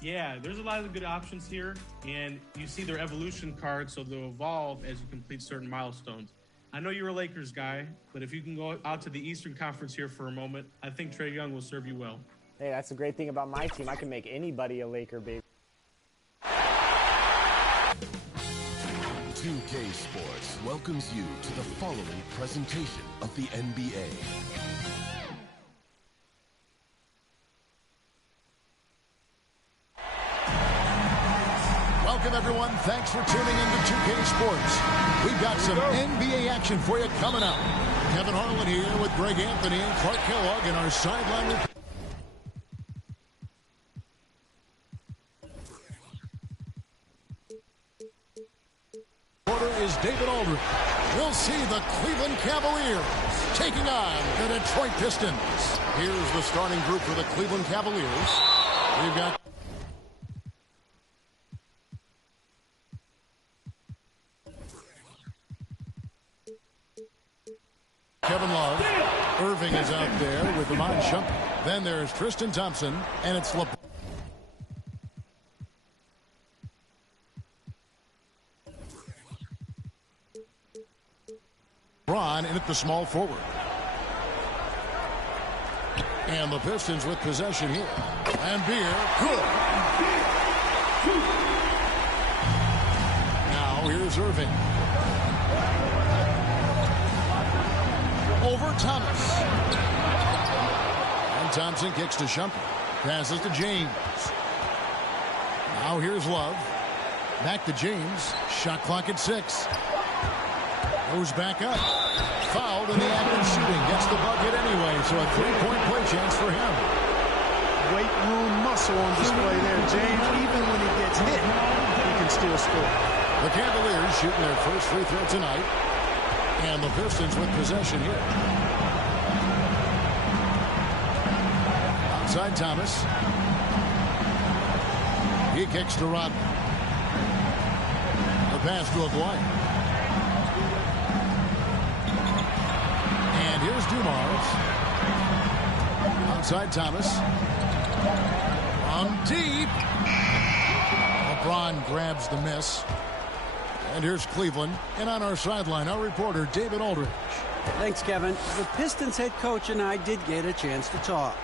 Yeah, there's a lot of good options here, and you see their evolution cards, so they'll evolve as you complete certain milestones. I know you're a Lakers guy, but if you can go out to the Eastern Conference here for a moment, I think Trae Young will serve you well. Hey, that's the great thing about my team. I can make anybody a Laker, baby. 2K Sports welcomes you to the following presentation of the NBA. Welcome, everyone. Thanks for tuning in to 2K Sports. We've got some NBA action for you coming up. Kevin Harlan here with Greg Anthony and Clark Kellogg in our sideline. Is David Aldridge. We'll see the Cleveland Cavaliers taking on the Detroit Pistons. Here's the starting group for the Cleveland Cavaliers. We've got Kevin Love. Irving is out there with Iman Shumpert. Then there's Tristan Thompson, and it's LeBron. In at the small forward. And the Pistons with possession here. And Beer, good. Now here's Irving. Over Thomas. And Thompson kicks to Shumpert. Passes to James. Now here's Love. Back to James. Shot clock at 6. Goes back up. Fouled in the act of shooting. Gets the bucket anyway, so a three-point play chance for him. Weight room muscle on display there, James. Even when he gets hit, he can still score. The Cavaliers shooting their first free throw tonight. And the Pistons with possession here. Outside Thomas. He kicks to Rodman. The pass to Aguirre. And here's Dumars. Outside Thomas. From deep. LeBron grabs the miss. And here's Cleveland. And on our sideline, our reporter, David Aldridge. Thanks, Kevin. The Pistons head coach and I did get a chance to talk.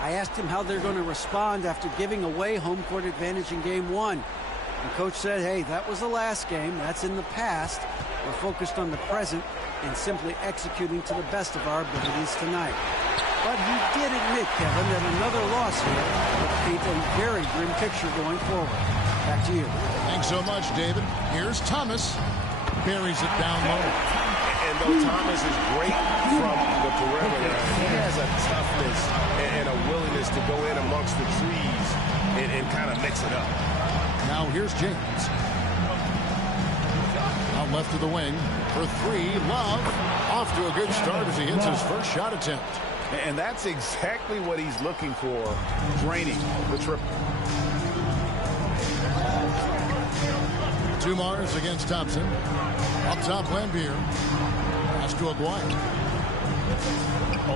I asked him how they're going to respond after giving away home court advantage in Game 1. And Coach said, hey, that was the last game. That's in the past. We're focused on the present and simply executing to the best of our abilities tonight. But he did admit, Kevin, that another loss here would paint a very grim picture going forward. Back to you. Thanks so much, David. Here's Thomas. Buries it down low. And though Thomas is great from the perimeter, he has a toughness and a willingness to go in amongst the trees and kind of mix it up. Now here's James. Out left to the wing for 3. Love off to a good start as he hits his first shot attempt. And that's exactly what he's looking for, draining the triple. Dumars against Thompson. Up top, Lambier. Pass to Aguirre.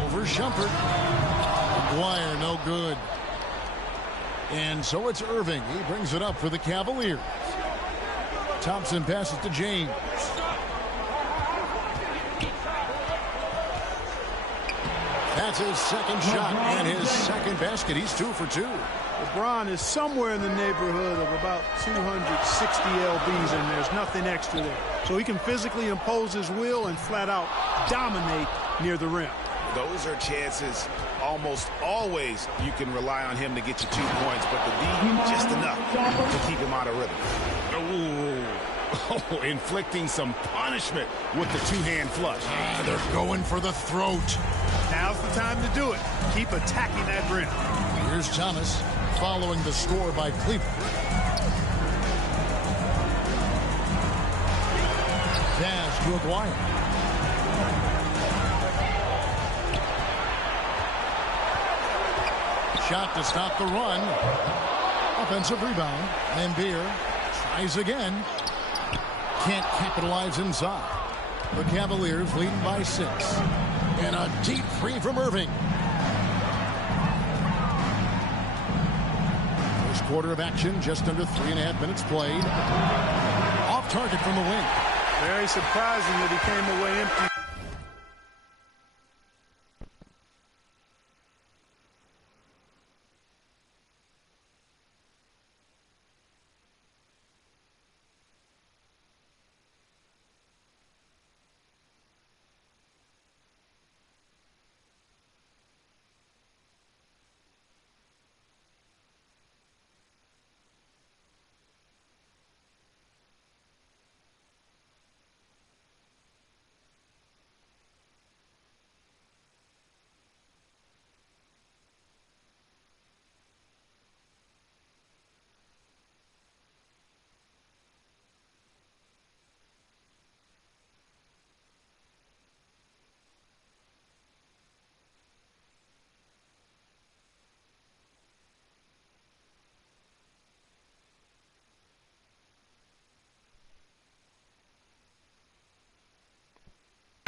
Over Shumpert. Aguirre, no good. And so it's Irving. He brings it up for the Cavaliers. Thompson passes to James. That's his second shot and his second basket. He's 2 for 2. LeBron is somewhere in the neighborhood of about 260 lbs, and there's nothing extra there. So he can physically impose his will and flat out dominate near the rim. Those are chances almost always you can rely on him to get you 2 points, but the D just enough to keep him out of rhythm. Ooh. Oh, inflicting some punishment with the two-hand flush. They're going for the throat. Now's the time to do it. Keep attacking that rim. Here's Thomas following the score by Cleveland. Pass to Aguirre. Shot to stop the run. Offensive rebound. Lambier tries again. Can't capitalize inside. The Cavaliers leading by 6. And a deep three from Irving. First quarter of action, just under 3.5 minutes played. Off target from the wing. Very surprising that he came away empty.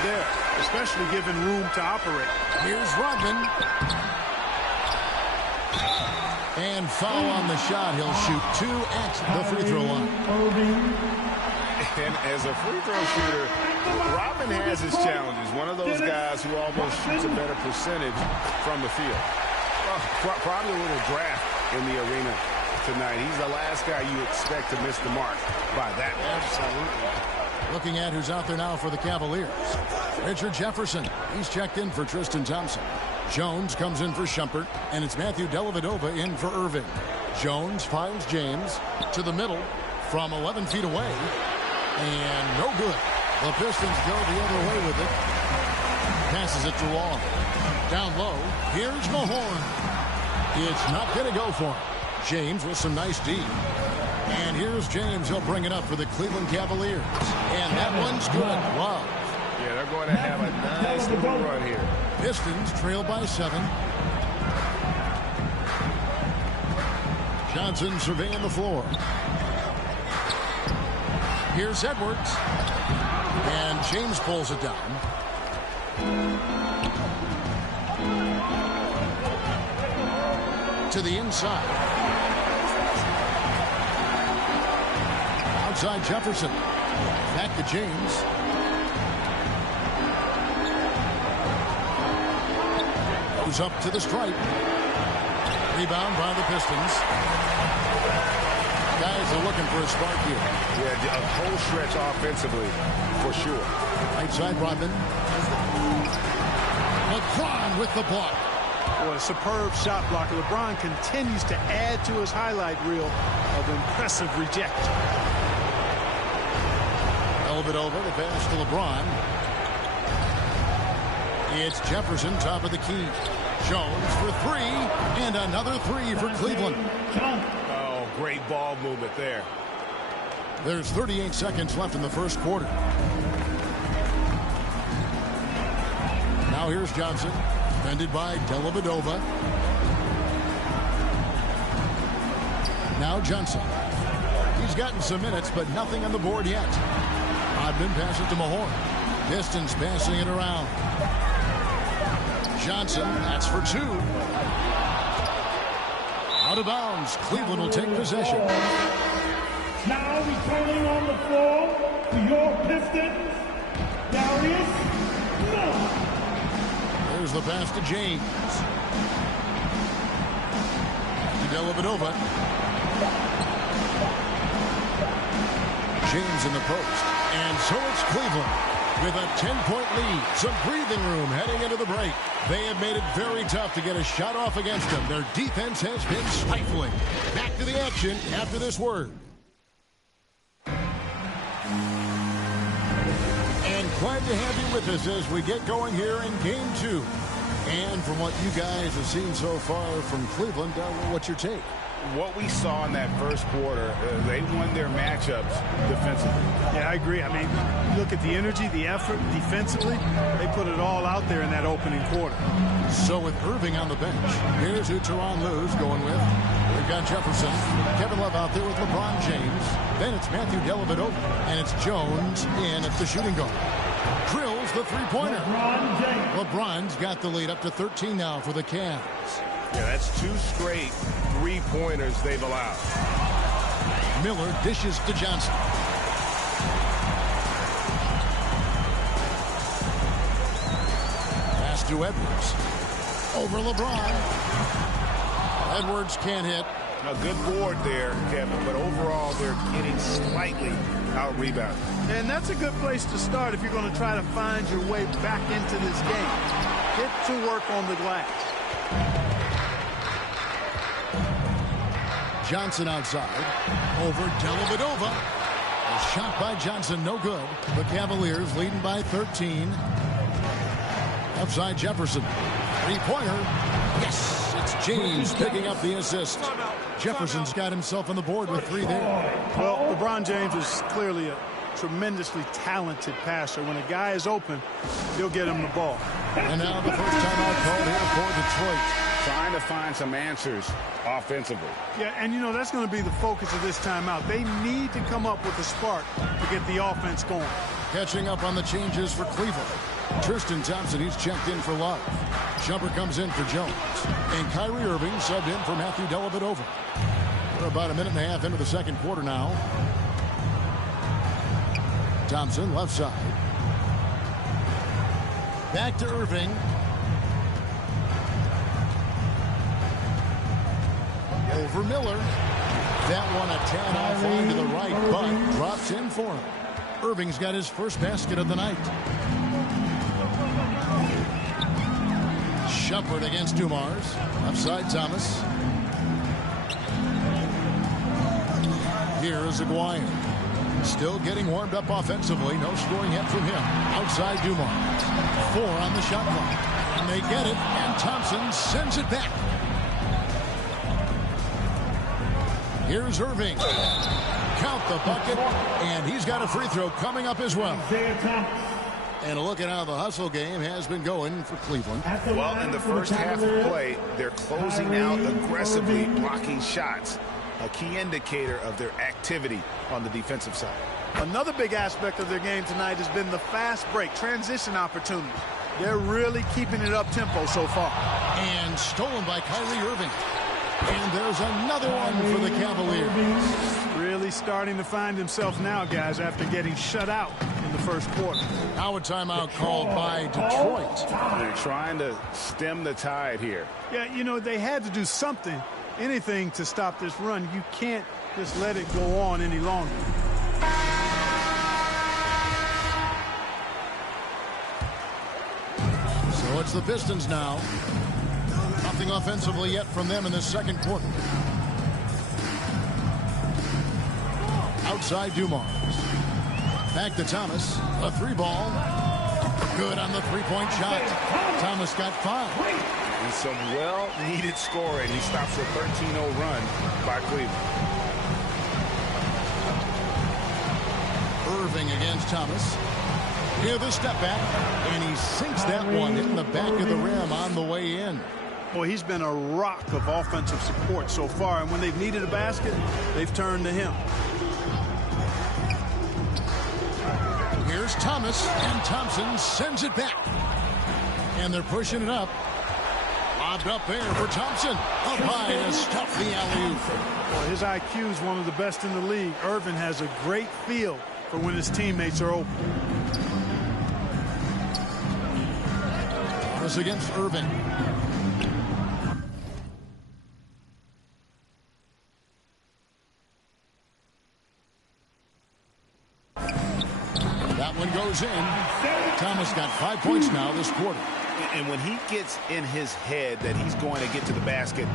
There, especially given room to operate. Here's Rodman. And foul on the shot. He'll shoot 2 at the free throw line. And as a free throw shooter, Rodman has his challenges. One of those guys who almost shoots a better percentage from the field. Well, probably a little draft in the arena tonight. He's the last guy you expect to miss the mark by that much. Absolutely. Looking at who's out there now for the Cavaliers. Richard Jefferson. He's checked in for Tristan Thompson. Jones comes in for Shumpert, and it's Matthew Dellavedova in for Irving. Jones finds James to the middle from 11 feet away, and no good. The Pistons go the other way with it. Passes it to Long. Down low, here's Mahorn. It's not going to go for him. James with some nice D. And here's James. He'll bring it up for the Cleveland Cavaliers. And that one's good. Wow. Yeah, they're going to have a nice little run here. Pistons trail by 7. Johnson surveying the floor. Here's Edwards. And James pulls it down. To the inside. Outside Jefferson. Back to James. Goes up to the stripe. Rebound by the Pistons. Guys are looking for a spark here. Yeah, a whole stretch offensively, for sure. Right side, Rodman. LeBron with the block. Boy, a superb shot blocker. LeBron continues to add to his highlight reel of impressive rejection. Dellavedova, the pass to LeBron. It's Jefferson, top of the key. Jones for 3, and another 3 for Cleveland. Oh, great ball movement there. There's 38 seconds left in the first quarter. Now here's Johnson, defended by Dellavedova. Now Johnson. He's gotten some minutes, but nothing on the board yet. Rodman passes to Mahorn. Pistons passing it around. Johnson, that's for 2. Out of bounds. Cleveland will take possession. Now returning on the floor for your Pistons, Darius Miller. There's the pass to James. To Dellavedova. James in the post. And so it's Cleveland with a 10-point lead. Some breathing room heading into the break. They have made it very tough to get a shot off against them. Their defense has been stifling. Back to the action after this word. And glad to have you with us as we get going here in Game 2. And from what you guys have seen so far from Cleveland, what's your take? What we saw in that first quarter, they won their matchups defensively. Yeah, I agree. I mean, look at the energy, the effort defensively. They put it all out there in that opening quarter. So with Irving on the bench, here's who Tyronn Lue's going with. We've got Jefferson, Kevin Love out there with LeBron James. Then it's Matthew Dellavedova, and it's Jones in at the shooting guard. Drills the three-pointer. LeBron's got the lead up to 13 now for the Cavs. Yeah, that's 2 straight 3-pointers they've allowed. Miller dishes to Johnson. Pass to Edwards. Over LeBron. Edwards can't hit. A good board there, Kevin, but overall they're getting slightly out-rebounded. And that's a good place to start if you're going to try to find your way back into this game. Get to work on the glass. Johnson outside. Over Dellavedova. A shot by Johnson, no good. The Cavaliers leading by 13. Outside Jefferson. Three-pointer. Yes, it's James picking up the assist. Jefferson's got himself on the board with 3 there. Well, LeBron James is clearly a tremendously talented passer. When a guy is open, he'll get him the ball. And now the first timeout called here for Detroit. Trying to find some answers offensively. Yeah, and you know, that's going to be the focus of this timeout. They need to come up with a spark to get the offense going. Catching up on the changes for Cleveland. Tristan Thompson, he's checked in for Love. Jumper comes in for Jones. And Kyrie Irving subbed in for Matthew Dellavedova. We're about a minute and a half into the second quarter now. Thompson, left side. Back to Irving. Over Miller. That one a tad off line to the right, but drops in for him. Irving's got his first basket of the night. Shumpert against Dumars. Upside Thomas. Here is Aguirre. Still getting warmed up offensively. No scoring yet from him. Outside Dumars. 4 on the shot clock. And they get it. And Thompson sends it back. Here's Irving. Count the bucket. And he's got a free throw coming up as well. And a look at how the hustle game has been going for Cleveland. Well, in the first half of play, they're closing out aggressively, blocking shots. A key indicator of their activity on the defensive side. Another big aspect of their game tonight has been the fast break, transition opportunities. They're really keeping it up tempo so far. And stolen by Kyrie Irving. And there's another one for the Cavaliers. Really starting to find themselves now, guys, after getting shut out in the first quarter. Now a timeout called by Detroit. They're trying to stem the tide here. Yeah, you know, they had to do something, anything to stop this run. You can't just let it go on any longer. So it's the Pistons now. Nothing offensively yet from them in this second quarter. Outside Dumars. Back to Thomas. A 3-ball. Good on the 3-point shot. Thomas got 5. And some well-needed scoring. He stops a 13-0 run by Cleveland. Irving against Thomas. Here the step back. And he sinks that one in the back of the rim on the way in. Boy, he's been a rock of offensive support so far. And when they've needed a basket, they've turned to him. Here's Thomas, and Thompson sends it back. And they're pushing it up. Lobbed up there for Thompson. Up high to stop the alley-oop. Well, his IQ is one of the best in the league. Irvin has a great feel for when his teammates are open. Thomas against Irvin. That one goes in. Thomas got 5 points now this quarter. And when he gets in his head that he's going to get to the basket,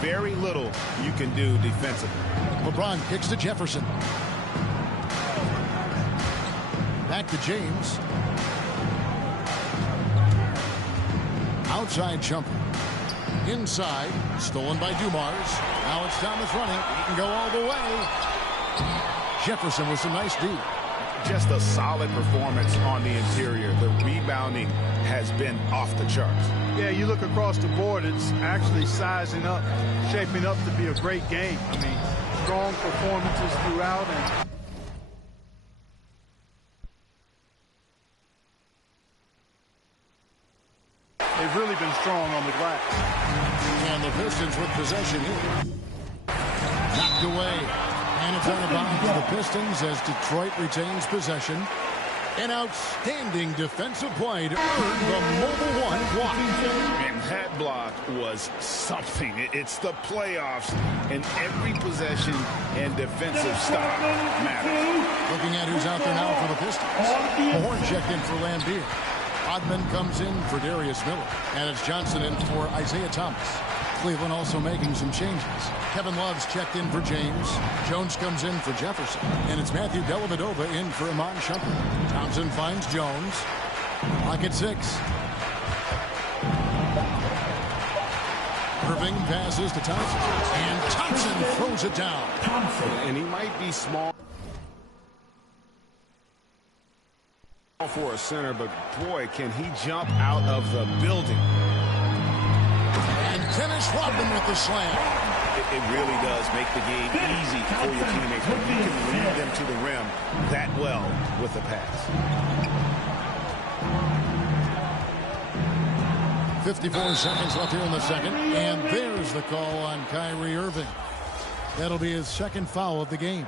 very little you can do defensively. LeBron kicks to Jefferson. Back to James. Outside jumper. Inside. Stolen by Dumars. Now it's Thomas running. He can go all the way. Jefferson with some nice D. Just a solid performance on the interior. The rebounding has been off the charts. Yeah, you look across the board, it's actually sizing up, shaping up to be a great game. I mean, strong performances throughout. And they've really been strong on the glass. And the Pistons with possession here. knocked away. And it's out of bounds to the Pistons as Detroit retains possession. An outstanding defensive play to earn the Mobile One block. And that block was something. It's the playoffs, and every possession and defensive stop matters. Looking at who's out there now for the Pistons. Horn checked in for Lambeer. Rodman comes in for Darius Miller. And it's Johnson in for Isaiah Thomas. Cleveland also making some changes. Kevin Love's checked in for James. Jones comes in for Jefferson. And it's Matthew Dellavedova in for Iman Shumpert. Thompson finds Jones. Clock at 6. Irving passes to Thompson. And Thompson throws it down. And he might be small for a center, but boy, can he jump out of the building. And Dennis Rodman with the slam. It really does make the game easy for your teammates when you can lead them to the rim that well with the pass. 54 seconds left here in the second. And there's the call on Kyrie Irving. That'll be his second foul of the game.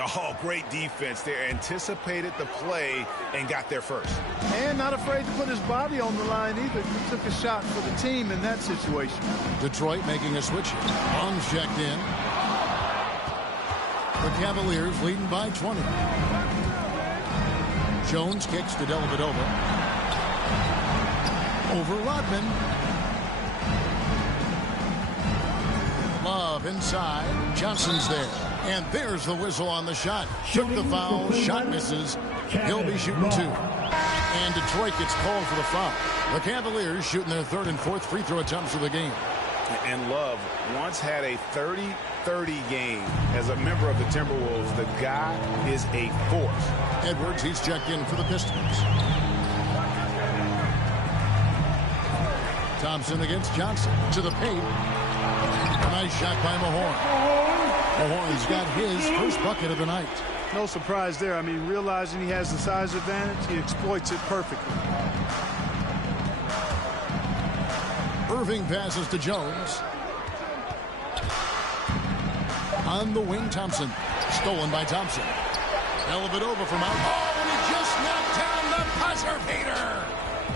Oh, great defense there. Anticipated the play and got there first. And not afraid to put his body on the line either. He took a shot for the team in that situation. Detroit making a switch here. Long's checked in. The Cavaliers leading by 20. Jones kicks to Dellavedova. Over Rodman. Love inside. Johnson's there. And there's the whistle on the shot. Took the foul. Shot misses. He'll be shooting 2. And Detroit gets called for the foul. The Cavaliers shooting their third and fourth free throw attempts of the game. And Love once had a 30-30 game as a member of the Timberwolves. The guy is a force. Edwards, he's checked in for the Pistons. Thompson against Johnson. To the paint. A nice shot by Mahorn. Mahorn's got his first bucket of the night. No surprise there. I mean, realizing he has the size advantage, he exploits it perfectly. Irving passes to Jones. On the wing, Thompson. Stolen by Thompson. Dellavedova from out. Oh, and he just knocked down the buzzer beater.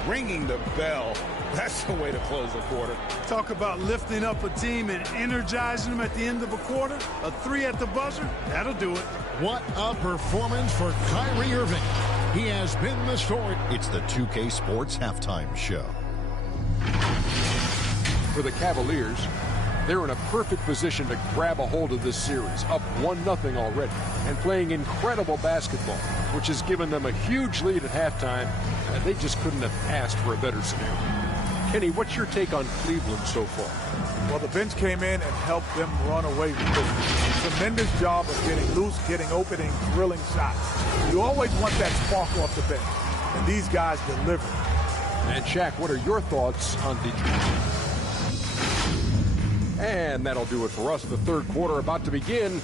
Ringing the bell. That's the way to close the quarter. Talk about lifting up a team and energizing them at the end of a quarter. A 3 at the buzzer, that'll do it. What a performance for Kyrie Irving. He has been the story. It's the 2K Sports Halftime Show. For the Cavaliers, they're in a perfect position to grab a hold of this series, up 1-0 already, and playing incredible basketball, which has given them a huge lead at halftime. They just couldn't have asked for a better scenario. Kenny, what's your take on Cleveland so far? Well, the bench came in and helped them run away with this. Tremendous job of getting loose, getting open, and drilling shots. You always want that spark off the bench, and these guys deliver. And Shaq, what are your thoughts on Detroit? And that'll do it for us. The third quarter about to begin.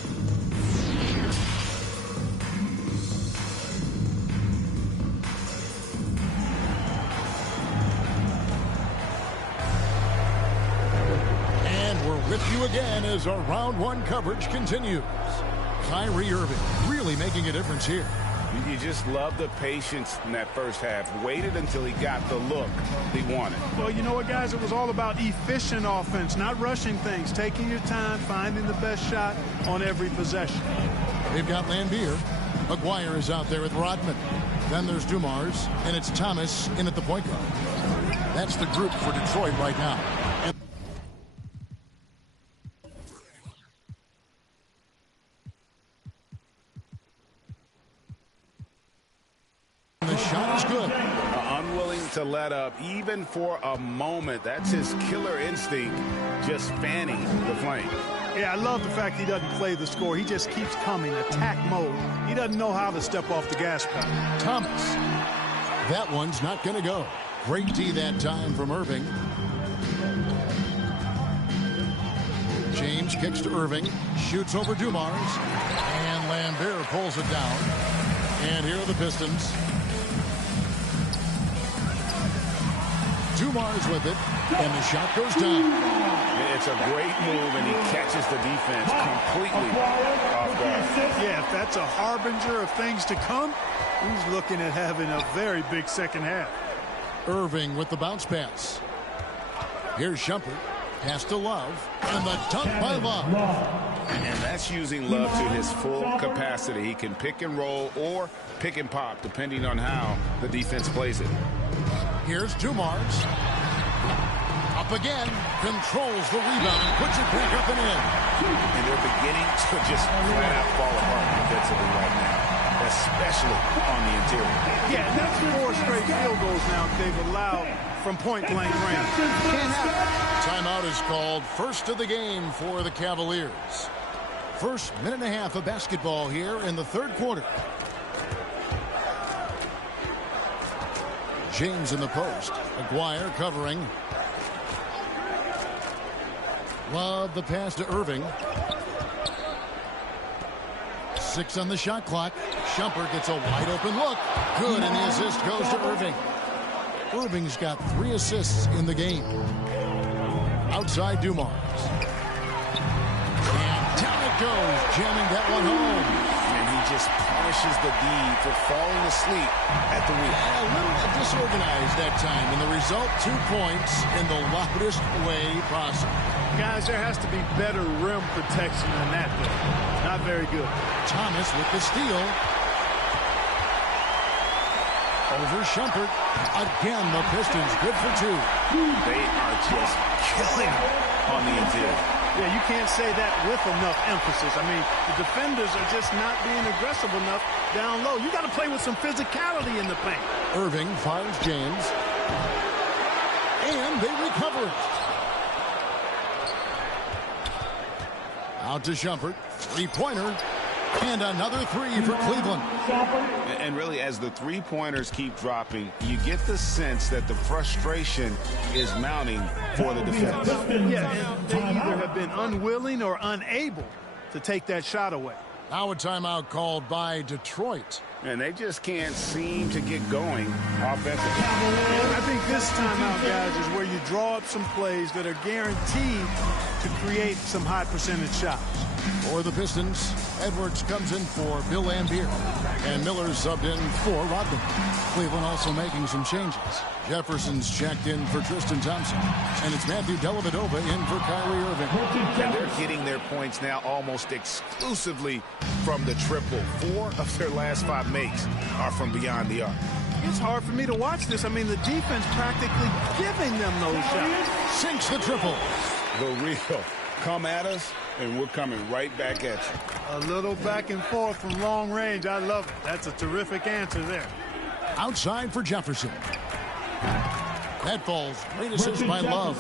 With you again as our round one coverage continues. Kyrie Irving really making a difference here. You just love the patience in that first half. Waited until he got the look he wanted. Well, you know what, guys? It was all about efficient offense, not rushing things, taking your time, finding the best shot on every possession. They've got Lambeer. McGuire is out there with Rodman. Then there's Dumars, and it's Thomas in at the point guard. That's the group for Detroit right now. And the shot is good. Unwilling to let up even for a moment. That's his killer instinct, just fanning the flame. Yeah, I love the fact he doesn't play the score. He just keeps coming, attack mode. He doesn't know how to step off the gas pedal. Thomas. That one's not going to go. Great D that time from Irving. James kicks to Irving. Shoots over Dumars. And Lambeer pulls it down. And here are the Pistons. Dumars with it, and the shot goes down. It's a great move, and he catches the defense completely off guard. Yeah, if that's a harbinger of things to come, he's looking at having a very big second half. Irving with the bounce pass. Here's Shumpert. Pass to Love, and the dunk by Love. And that's using Love to his full capacity. He can pick and roll or pick and pop, depending on how the defense plays it. Here's Dumars. Up again, controls the rebound and puts it back up and in. And they're beginning to just flat out fall apart defensively right now, especially on the interior. Yeah, that's 4 straight field goals now they've allowed from point-blank range. Can't happen. Timeout is called, first of the game for the Cavaliers. First minute and a half of basketball here in the third quarter. James in the post. Aguirre covering. Love the pass to Irving. 6 on the shot clock. Shumpert gets a wide open look. Good, and the assist goes to Irving. Irving's got 3 assists in the game. Outside Dumars. And down it goes, jamming that one home. And he just punishes the D for falling asleep at the wheel. A little disorganized that time, and the result 2 points in the loudest way possible. Guys, there has to be better rim protection than that. Not very good. Thomas with the steal. Over Shumpert. Again, the Pistons good for 2. They are just killing on the interior. Yeah, you can't say that with enough emphasis. I mean, the defenders are just not being aggressive enough down low. You got to play with some physicality in the paint. Irving finds James. And they recover it. Out to Shumpert. 3-pointer. And another 3 for Cleveland. And really, as the 3-pointers keep dropping, you get the sense that the frustration is mounting for the defense. Yeah, and they either have been unwilling or unable to take that shot away. Now a timeout called by Detroit. And they just can't seem to get going offensively. I think this timeout, guys, is where you draw up some plays that are guaranteed to create some high percentage shots. For the Pistons, Edwards comes in for Bill Lambier, and Miller subbed in for Rodman. Cleveland also making some changes. Jefferson's checked in for Tristan Thompson, and it's Matthew Dellavedova in for Kyrie Irving. And they're getting their points now almost exclusively from the triple. 4 of their last 5 makes are from beyond the arc. It's hard for me to watch this. I mean, the defense practically giving them those shots. Sinks the triple. The real come at us, and we're coming right back at you. A little back and forth from long range. I love it. That's a terrific answer there. Outside for Jefferson. That falls. Great assist by Love.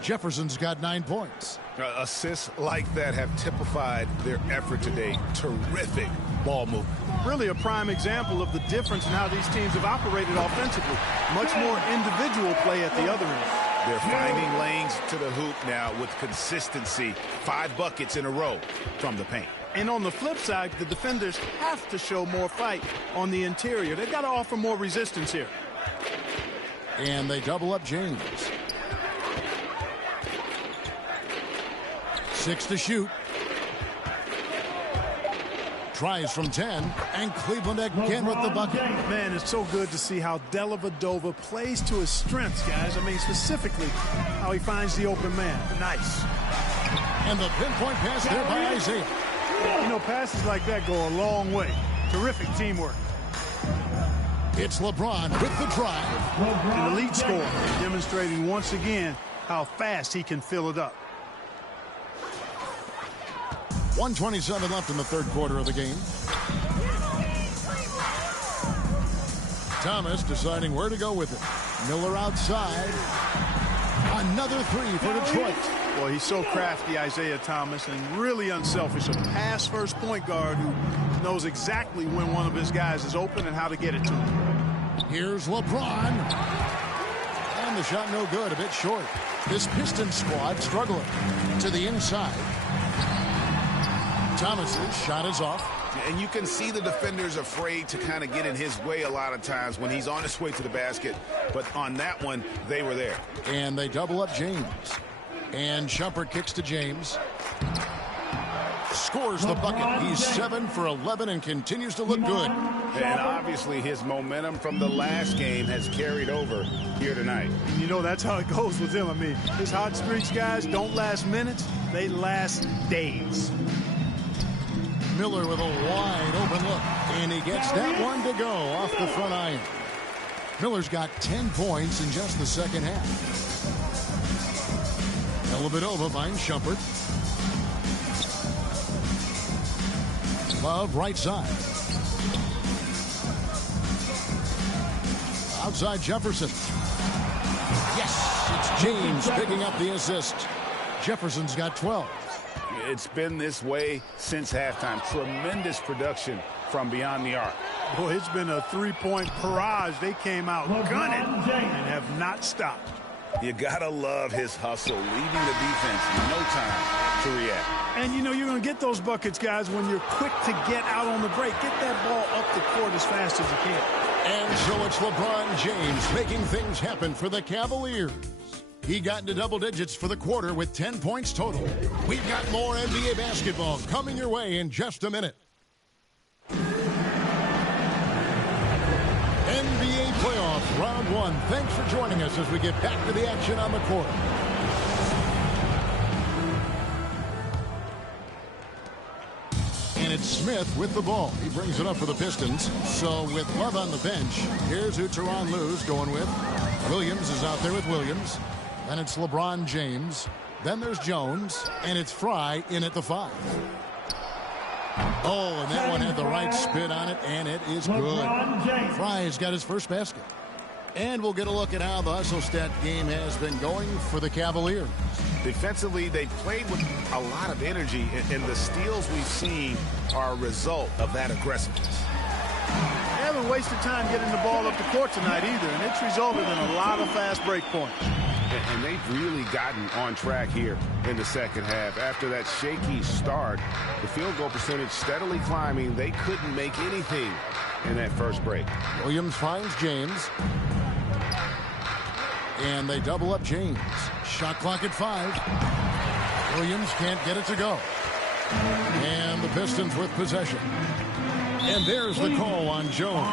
Jefferson's got 9 points. Assists like that have typified their effort today. Terrific ball movement. Really a prime example of the difference in how these teams have operated offensively. Much more individual play at the other end. They're finding lanes to the hoop now with consistency. 5 buckets in a row from the paint. And on the flip side, the defenders have to show more fight on the interior. They've got to offer more resistance here. And they double up James. 6 to shoot. Tries from 10, and Cleveland again with the bucket. Man, it's so good to see how Dellavedova plays to his strengths, guys. I mean, specifically how he finds the open man. Nice. And the pinpoint pass there by Isaiah. You know, passes like that go a long way. Terrific teamwork. It's LeBron with the drive. An elite scorer, demonstrating once again how fast he can fill it up. 1:27 left in the third quarter of the game. Thomas deciding where to go with it. Miller outside. Another 3 for Detroit. Boy, he's so crafty, Isaiah Thomas, and really unselfish. A pass-first point guard who knows exactly when one of his guys is open and how to get it to him. Here's LeBron. And the shot no good, a bit short. This Pistons squad struggling. To the inside. Thomas's shot is off. And you can see the defenders afraid to kind of get in his way a lot of times when he's on his way to the basket. But on that one, they were there. And they double up James. And Shumpert kicks to James. Scores the bucket. He's 7 for 11 and continues to look good. And obviously his momentum from the last game has carried over here tonight. And you know that's how it goes with him. I mean, his hot streaks, guys, don't last minutes. They last days. Miller with a wide open look. And he gets that one to go off the front iron. Miller's got 10 points in just the second half. Dellavedova finds Shumpert. Love right side. Outside Jefferson. Yes, it's James picking up the assist. Jefferson's got 12. It's been this way since halftime. Tremendous production from beyond the arc. Boy, it's been a three-point barrage. They came out gunning and have not stopped. You gotta love his hustle, leaving the defense no time to react. And you know you're going to get those buckets, guys, when you're quick to get out on the break. Get that ball up the court as fast as you can. And so it's LeBron James making things happen for the Cavaliers. He got into double digits for the quarter with 10 points total. We've got more NBA basketball coming your way in just a minute. NBA playoff round 1. Thanks for joining us as we get back to the action on the court. And it's Smith with the ball. He brings it up for the Pistons. So with Love on the bench, here's who Tyronn Lue's going with. Williams is out there with Williams. Then it's LeBron James. Then there's Jones. And it's Fry in at the 5. Oh, and that one had the right spin on it, and it is good. Fry's got his first basket. And we'll get a look at how the hustle stat game has been going for the Cavaliers. Defensively, they played with a lot of energy, and the steals we've seen are a result of that aggressiveness. They haven't wasted time getting the ball up the court tonight either, and it's resulted in a lot of fast break points. And they've really gotten on track here in the second half. After that shaky start, the field goal percentage steadily climbing. They couldn't make anything in that first break. Williams finds James. And they double up James. Shot clock at 5. Williams can't get it to go. And the Pistons with possession. And there's the call on Jones.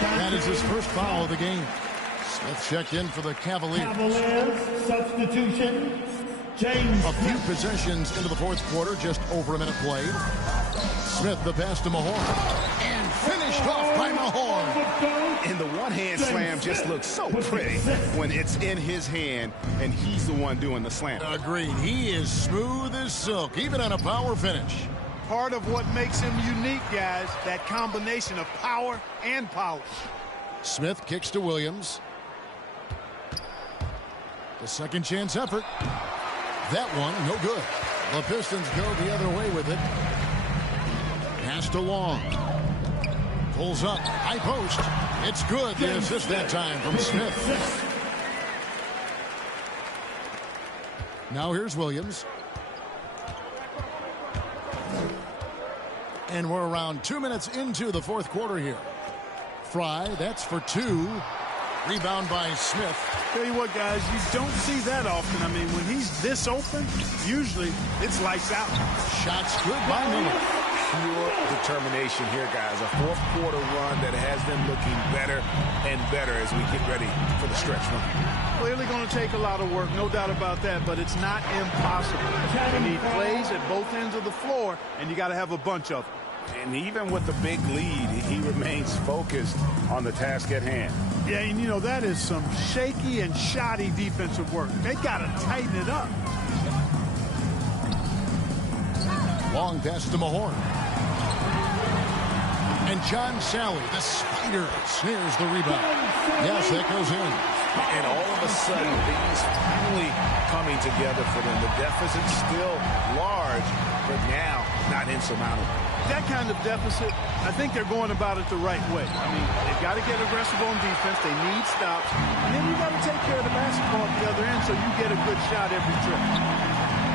That is his first foul of the game. Smith checked in for the Cavaliers. Substitution. James. A few possessions into the fourth quarter, just over a minute played. Smith the pass to Mahorn. And finished off by Mahorn. And the one-hand slam just looks so pretty when it's in his hand and he's the one doing the slam. Agreed. He is smooth as silk, even on a power finish. Part of what makes him unique, guys, that combination of power and polish. Smith kicks to Williams. The second chance effort. That one, no good. The Pistons go the other way with it. Pass to Long. Pulls up. High post. It's good. The assist that time from Smith. Now here's Williams. And we're around 2 minutes into the fourth quarter here. Fry, that's for 2. Rebound by Smith. Tell you what, guys, you don't see that often. I mean, when he's this open, usually it's lights out. Shots good by Miller. Pure determination here, guys. A fourth quarter run that has them looking better and better as we get ready for the stretch run. Clearly going to take a lot of work, no doubt about that, but it's not impossible. You need plays at both ends of the floor, and you got to have a bunch of them. And even with the big lead, he remains focused on the task at hand. Yeah, and you know, that is some shaky and shoddy defensive work. They got to tighten it up. Long pass to Mahorn. And John Sally, the spider, snares the rebound. Yes, that goes in. And all of a sudden, things finally coming together for them. The deficit's still large, but now not insurmountable. That kind of deficit, I think they're going about it the right way. I mean, they've got to get aggressive on defense. They need stops. And then you got to take care of the basketball at the other end so you get a good shot every trip.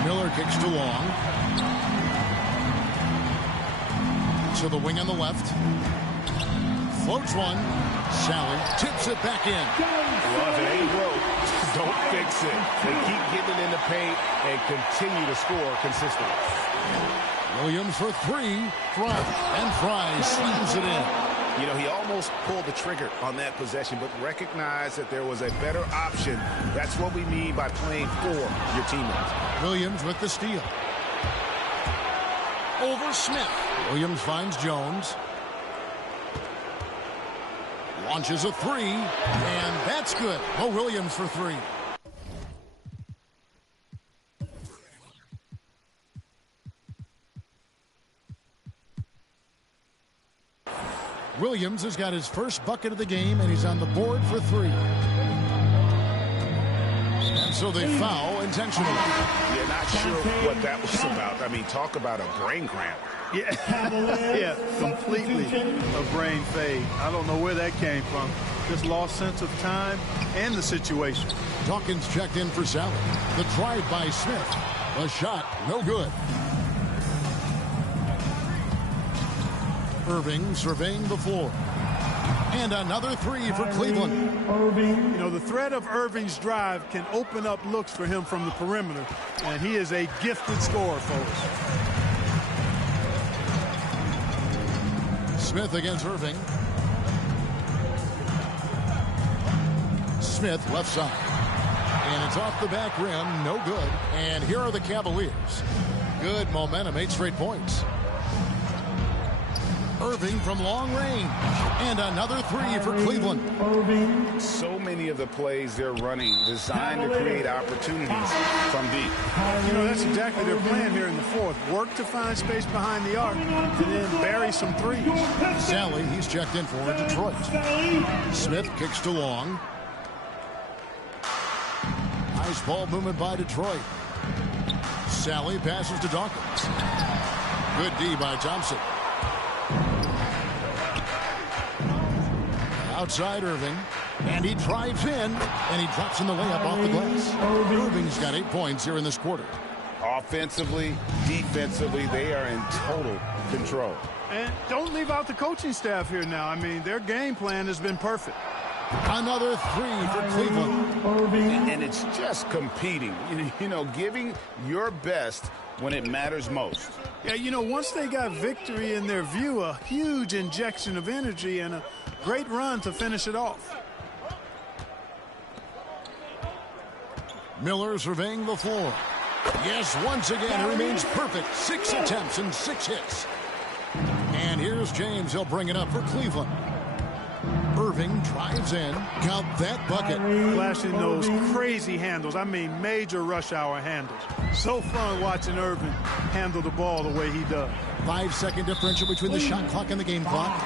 Miller kicks to Long. To the wing on the left. Floats one. Sally tips it back in. Well, if it ain't broke, don't fix it. They keep getting it in the paint and continue to score consistently. Williams for three. Fry slams it in. You know, he almost pulled the trigger on that possession, but recognized that there was a better option. That's what we mean by playing for your teammates. Williams with the steal. Over Smith. Williams finds Jones. Launches a three, and that's good. Mo Williams for three. Williams has got his first bucket of the game, and he's on the board for three. And so they foul intentionally. Yeah, not sure what that was about. I mean, talk about a brain cramp. Yeah, yeah, completely a brain fade. I don't know where that came from. Just lost sense of time and the situation. Dawkins checked in for Sally. The drive by Smith. The shot, no good. Irving surveying the floor. And another three for Cleveland. You know, the threat of Irving's drive can open up looks for him from the perimeter, and he is a gifted scorer, folks. Smith against Irving. Smith left side. And it's off the back rim, no good. And here are the Cavaliers. Good momentum, 8 straight points. Irving from long range. And another three for Cleveland. So many of the plays they're running designed to create opportunities from deep. You know, that's exactly their plan here in the fourth. Work to find space behind the arc and then bury some threes. Sally, he's checked in for Detroit. Smith kicks to long. Nice ball movement by Detroit. Sally passes to Dawkins. Good D by Thompson. Outside Irving, and he drives in, and he drops in the layup off the glass. Irving's got 8 points here in this quarter. Offensively, defensively, they are in total control. And don't leave out the coaching staff here now. I mean, their game plan has been perfect. Another three for Cleveland. And it's just competing, you know, giving your best when it matters most. Yeah, you know, once they got victory in their view, a huge injection of energy and a great run to finish it off. Miller surveying the floor. Yes, once again, he remains perfect. 6 attempts and 6 hits. And here's James. He'll bring it up for Cleveland. Irving drives in. Count that bucket. Flashing those crazy handles. I mean, major rush hour handles. So fun watching Irving handle the ball the way he does. 5-second differential between the shot clock and the game clock.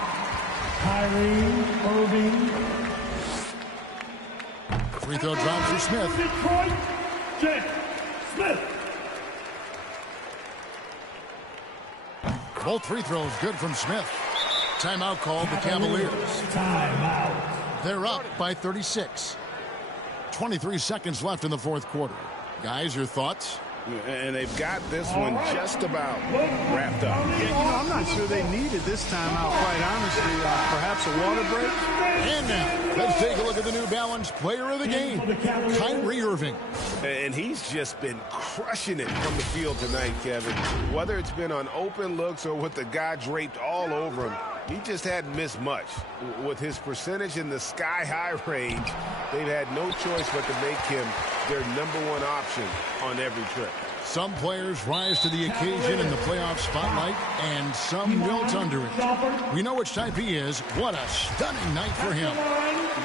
Irving. Free throw drop for Smith. Detroit, James Smith. Both free throws good from Smith. Timeout called the Cavaliers. Timeout. They're up by 36. 23 seconds left in the fourth quarter. Guys, your thoughts? And they've got this one just about wrapped up. Yeah, you know, I'm not sure they needed this timeout, quite honestly. Perhaps a water break. And now, let's take a look at the New Balance player of the game, Kyrie Irving. And he's just been crushing it from the field tonight, Kevin. Whether it's been on open looks or with the guy draped all over him, he just hadn't missed much. With his percentage in the sky-high range, they've had no choice but to make him their #1 option on every trip. Some players rise to the occasion in the playoff spotlight, and some wilt under it. We know which type he is. What a stunning night for him.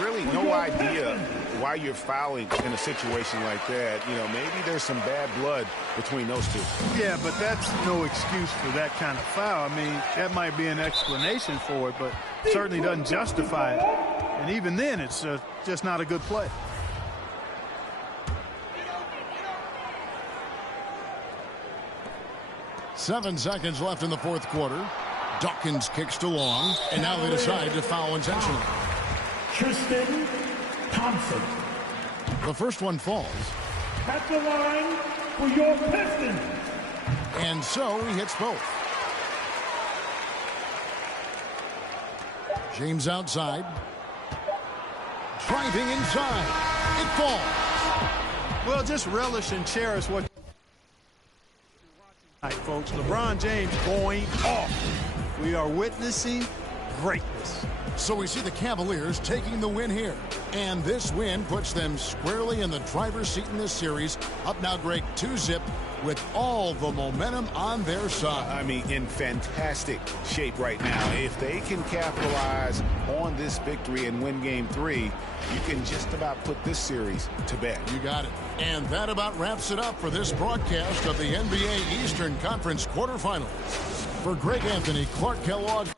Really no idea why you're fouling in a situation like that. You know, maybe there's some bad blood between those two. Yeah, but that's no excuse for that kind of foul. I mean, that might be an explanation for it, but certainly doesn't justify it. And even then, it's just not a good play. Seven seconds left in the fourth quarter. Dawkins kicks to long, and now they decide to foul intentionally. Tristan Thompson. The first one falls. At the line for your Pistons. And so he hits both. James outside. Driving inside. It falls. Well, just relish and cherish what tonight, folks. LeBron James going off. We are witnessing greatness. So we see the Cavaliers taking the win here. And this win puts them squarely in the driver's seat in this series. Up now, Greg, 2-zip with all the momentum on their side. I mean, in fantastic shape right now. If they can capitalize on this victory and win Game 3, you can just about put this series to bed. You got it. And that about wraps it up for this broadcast of the NBA Eastern Conference quarterfinals. For Greg Anthony, Clark Kellogg.